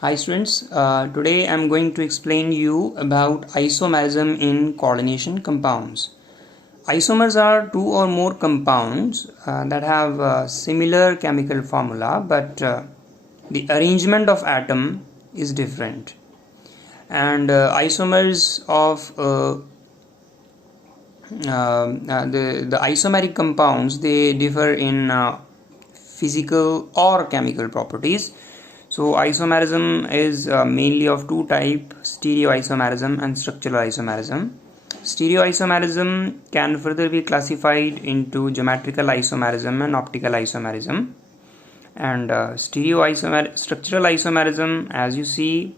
Hi students, today I am going to explain you about isomerism in coordination compounds. Isomers are two or more compounds that have a similar chemical formula, but the arrangement of atom is different. And isomers of the isomeric compounds, they differ in physical or chemical properties. So isomerism is mainly of two types: stereoisomerism and structural isomerism. Stereoisomerism can further be classified into geometrical isomerism and optical isomerism. And structural isomerism, as you see,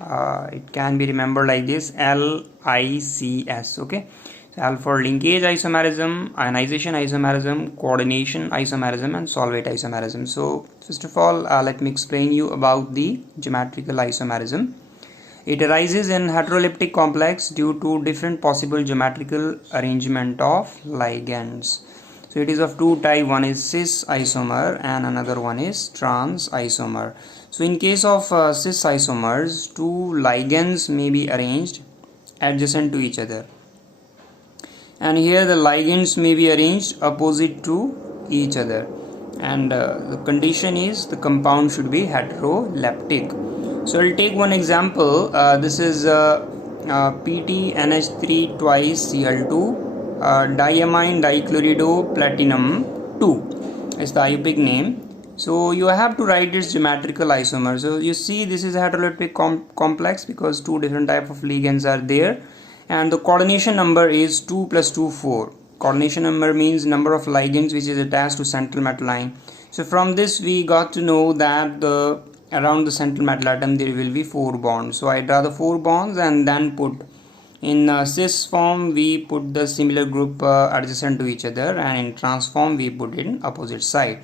it can be remembered like this: LICS. Okay, so L for linkage isomerism, ionization isomerism, coordination isomerism, and solvate isomerism. So first of all, let me explain you about the geometrical isomerism. It arises in heteroleptic complex due to different possible geometrical arrangement of ligands. So it is of two types. One is cis isomer and another one is trans isomer. So in case of cis isomers, two ligands may be arranged adjacent to each other, and here the ligands may be arranged opposite to each other, and the condition is the compound should be heteroleptic. So I'll take one example. This is PTNH3 twice Cl2 diamine dichlorido platinum 2 is the IUPAC name. So you have to write its geometrical isomer. So you see this is a heteroleptic complex because two different type of ligands are there, and the coordination number is 2 plus 2 4. Coordination number means number of ligands which is attached to central metal line. So from this we got to know that around the central metal atom there will be 4 bonds. So I draw the 4 bonds and then put in cis form we put the similar group adjacent to each other, and in trans form we put it in opposite side.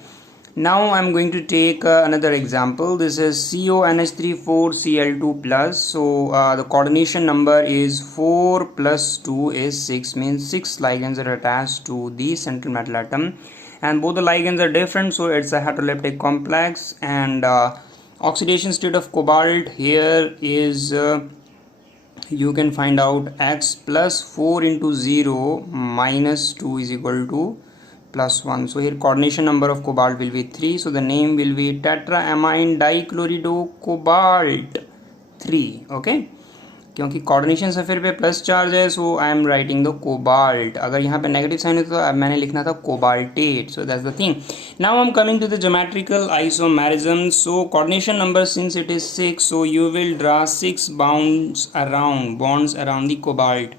Now I am going to take another example. This is CONH34Cl2 plus. So the coordination number is 4 plus 2 is 6, means 6 ligands are attached to the central metal atom, and both the ligands are different, so it's a heteroleptic complex. And oxidation state of cobalt here is you can find out X plus 4 into 0 minus 2 is equal to plus 1. So here coordination number of cobalt will be 3. So the name will be tetraamine dichlorido cobalt 3. Okay, क्योंकि coordination सफेर पे plus charge है, so I am writing the cobalt. अगर यहाँ पे negative sign होता तो अब मैंने लिखना था cobaltate. So that's the thing. Now I'm coming to the geometrical isomerism. So coordination number, since it is 6, so you will draw 6 bonds around the cobalt.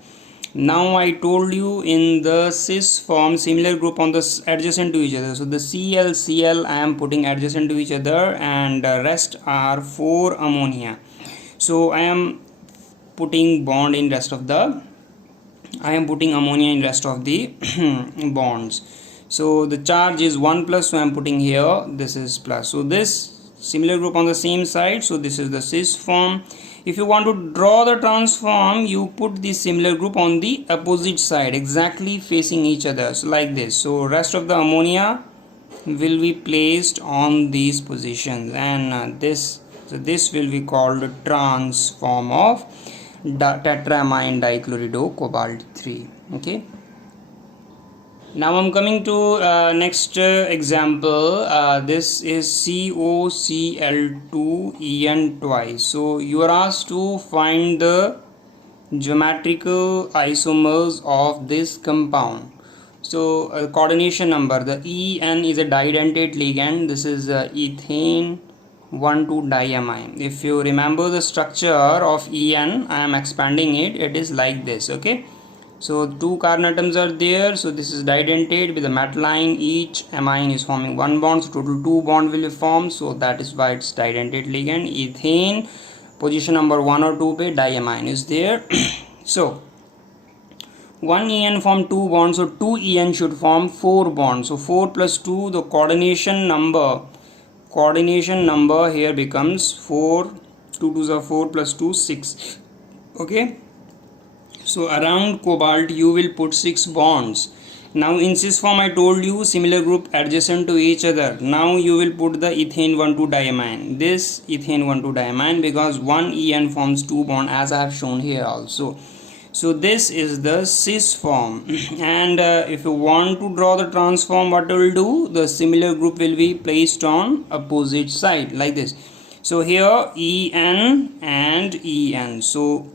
Now I told you in the cis form similar group on the adjacent to each other. So the Cl I am putting adjacent to each other, and rest are 4 ammonia. So I am putting bond in rest of the ammonia in rest of the bonds. So the charge is 1 plus, so I am putting here this is plus. So this similar group on the same side, so this is the cis form. If you want to draw the trans form, you put the similar group on the opposite side, exactly facing each other, so like this. So rest of the ammonia will be placed on these positions, and this will be called trans form of tetraamine dichlorido cobalt 3. Okay, now I'm coming to next example. This is COCl2En twice. So you are asked to find the geometrical isomers of this compound. So coordination number, the En is a didentate ligand. This is ethane 1,2-diamine. If you remember the structure of En, I am expanding it. It is like this. Okay, so 2 carbon atoms are there. So this is didentate with a metal line. Each amine is forming 1 bond, so total 2 bond will be formed. So that is why it's didentate ligand. Ethane position number 1 or 2 pe diamine is there. So 1 En form 2 bonds, so 2 En should form 4 bonds. So 4 plus 2, the coordination number here becomes 4. 2 2s are 4 plus 2 6. Okay, so around cobalt you will put 6 bonds, Now in cis form I told you similar group adjacent to each other. Now you will put the ethane 1,2 diamine. This ethane 1,2 diamine, because one en forms two bond, as I have shown here also. So this is the cis form. And if you want to draw the trans form, what you will do? The similar group will be placed on opposite side like this. So here En and En. So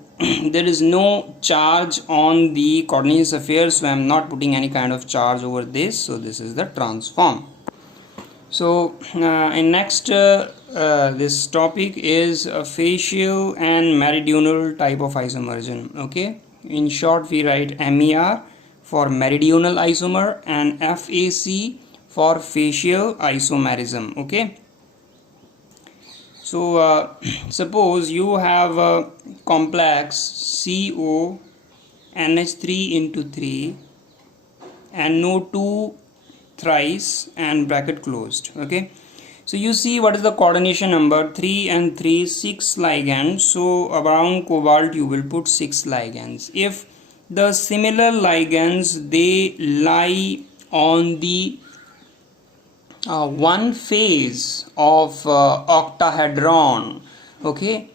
there is no charge on the coordinate sphere, so I am not putting any kind of charge over this. So this is the trans form. So in next this topic is a facial and meridional type of isomerism. Okay, in short we write MER for meridional isomer and FAC for facial isomerism. Okay, so suppose you have a complex CO NH3 into 3 and no 2 thrice and bracket closed. Okay, so you see what is the coordination number? 3 and 3, 6 ligands. So around cobalt you will put 6 ligands. If the similar ligands they lie on the one phase of octahedron, okay,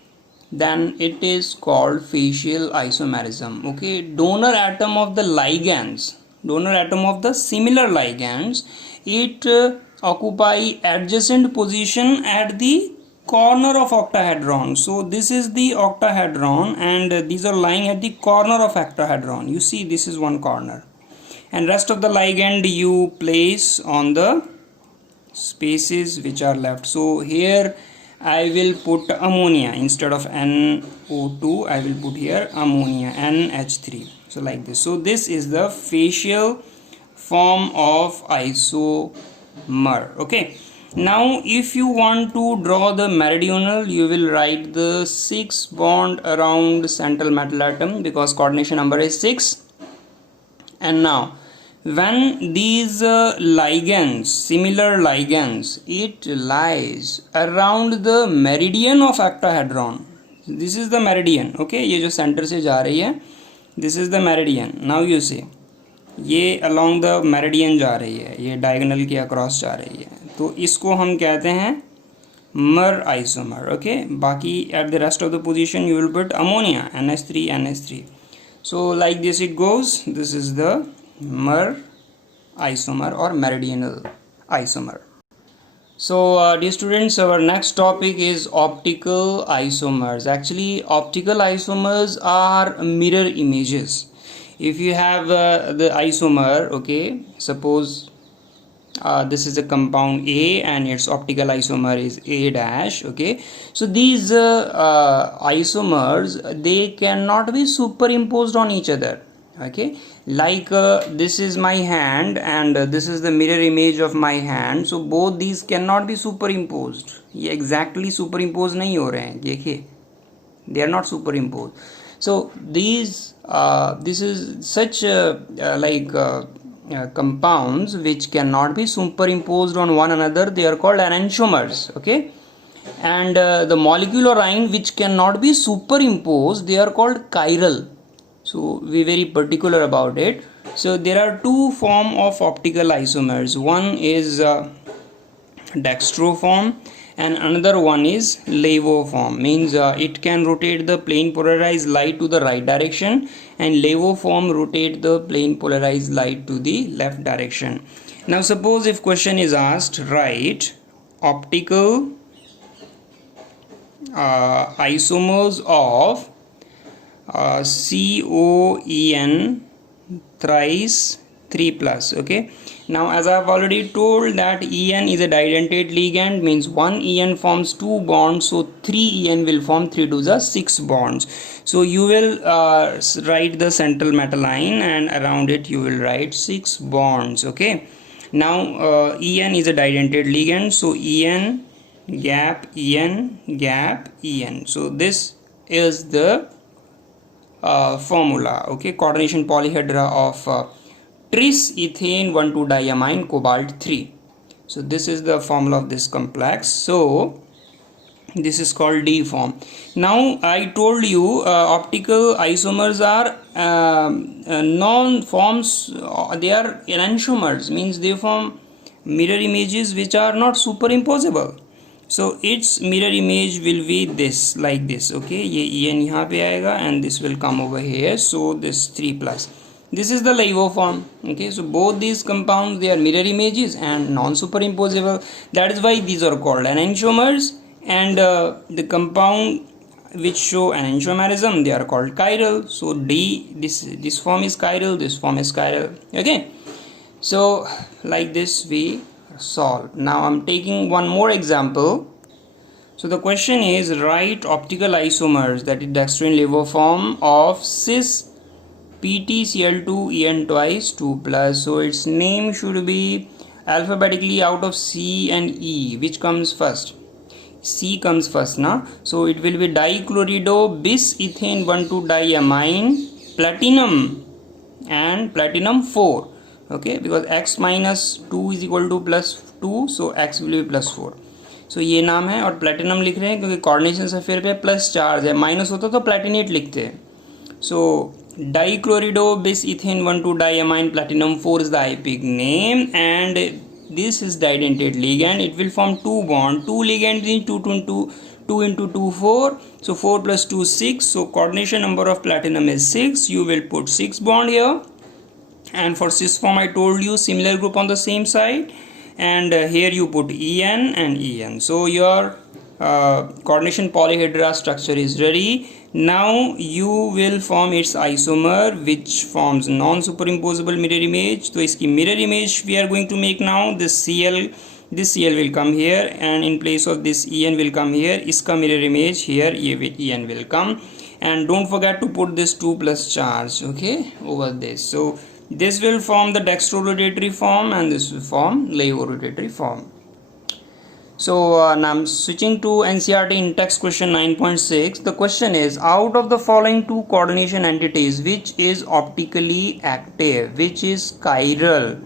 then it is called facial isomerism. Okay, donor atom of the ligands, donor atom of the similar ligands, it occupy adjacent position at the corner of octahedron. So this is the octahedron and these are lying at the corner of octahedron. You see, this is one corner, and rest of the ligand you place on the spaces which are left. So here I will put ammonia instead of NO2. I will put here ammonia, NH3. So like this. So this is the facial form of isomer. Okay, now if you want to draw the meridional, you will write the 6 bond around central metal atom, because coordination number is 6. And now when these ligands, similar ligands, it lies around the meridian of octahedron. This is the meridian. Okay, ये जो center से जा रही है, this is the meridian. Now you see, ये along the meridian जा रही है, ये diagonal के across जा रही है, तो इसको हम कहते हैं mer isomer. Okay, बाकी at the rest of the position you will put ammonia, NH3, NH3. So like this it goes. This is the mer isomer or meridional isomer. So dear students, our next topic is optical isomers. Actually, optical isomers are mirror images. If you have the isomer, okay, suppose this is a compound A and its optical isomer is A dash. Okay, so these isomers, they cannot be superimposed on each other. Okay, like this is my hand and this is the mirror image of my hand. So both these cannot be superimposed. ये exactly superimposed नहीं हो रहे हैं, देखिए, they are not superimposed. So these this is such compounds which cannot be superimposed on one another. They are called enantiomers. Okay, and the molecular ion which cannot be superimposed, they are called chiral. So we very particular about it. So there are two form of optical isomers. One is dextro form and another one is levo form. Means it can rotate the plane polarized light to the right direction, and levo form rotate the plane polarized light to the left direction. Now suppose if question is asked, write optical isomers of COEN thrice 3 plus. Okay, now as I have already told that En is a didentate ligand, means one En forms 2 bonds, so 3 En will form 3 to the 6 bonds. So you will write the central metal ion and around it you will write 6 bonds. Okay, now En is a didentate ligand, so En gap En gap En. So this is the formula. Okay, coordination polyhedra of tris ethane 1,2 diamine cobalt 3. So this is the formula of this complex. So This is called D form. Now I told you optical isomers are non-forms, they are enantiomers, means they form mirror images which are not superimposable. So its mirror image will be this, like this. Okay, ये en यहाँ पे आएगा and this will come over here. So this 3 plus. This is the LIGO form. Okay, so both these compounds, they are mirror images and non-superimposable. That is why these are called enantiomers. And the compound which show enantiomerism, they are called chiral. So D, this form is chiral, this form is chiral. Okay, so like this we solve. Now I'm taking one more example. So the question is, write optical isomers, that is dextrin LIGO form of cis PtCl2En twice 2 plus. So its name should be alphabetically out of C and E. Which comes first? C comes first, na? So it will be dichlorido bis ethane 1,2-diamine platinum and platinum 4. Okay, because x minus 2 is equal to plus 2, so x will be plus 4. So ये नाम है और platinum लिख रहे हैं क्योंकि coordination surface पे plus charge है, minus होता तो platinate लिखते हैं. So dichlorido bis ethane 1,2-diamine platinum 4 is the IUPAC name, and this is the identate ligand. It will form 2 bond. 2 ligands in 2 into 2 4. So 4 plus 2 6. So coordination number of platinum is 6. You will put 6 bond here. And for cis form I told you similar group on the same side. And here you put En and En. So your coordination polyhedra structure is ready. Now you will form its isomer which forms non-superimposable mirror image. So iski mirror image we are going to make now. This Cl will come here, and in place of this En will come here. Iska mirror image here, En will come, and don't forget to put this 2 plus charge, okay, over this. So this will form the dextrorotatory form and this will form LIGO-rotatory form. So now I'm switching to NCRT in text question 9.6. The question is, out of the following two coordination entities, which is optically active, which is chiral,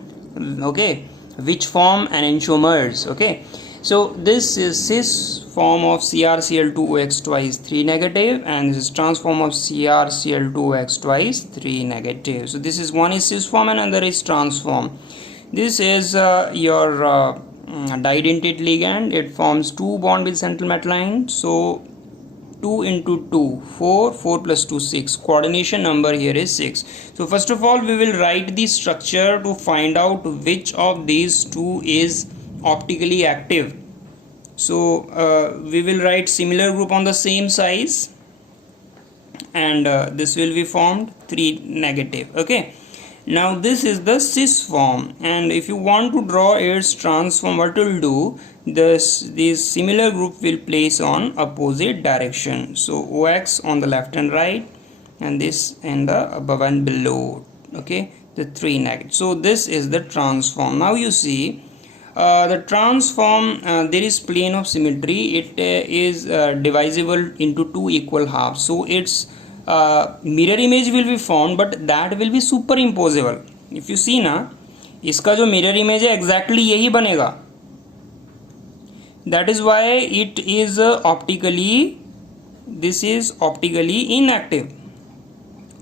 okay, which form enantiomers, okay. So this is cis form of CrCl2OX twice 3 negative, and this is trans form of CrCl2OX twice 3 negative. So this is, one is cis form and another is trans form. This is your didentate ligand. It forms 2 bond with central metal line. So 2 into 2 4, 4 plus 2 6. Coordination number here is 6. So first of all we will write the structure to find out which of these two is optically active. So we will write similar group on the same size, and this will be formed 3 negative, okay. Now this is the cis form, and if you want to draw its trans form, what will do, this similar group will place on opposite direction. So OX on the left and right, and this in the above and below, okay, the 3 negative. So this is the trans form. Now you see the trans form, there is plane of symmetry. It is divisible into 2 equal halves. So its mirror image will be formed, but that will be superimposable. If you see ना, इसका जो mirror image है exactly यही बनेगा. That is why it is optically, this is optically inactive,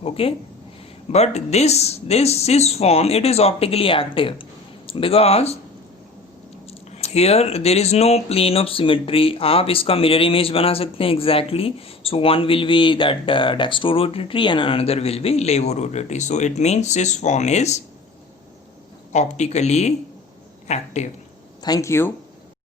okay. But this cis form, it is optically active because here there is no plane of symmetry. आप इसका mirror image बना सकते हैं exactly. So one will be that dextrorotatory and another will be LIGO-rotatory. So it means cis form is optically active. Thank you.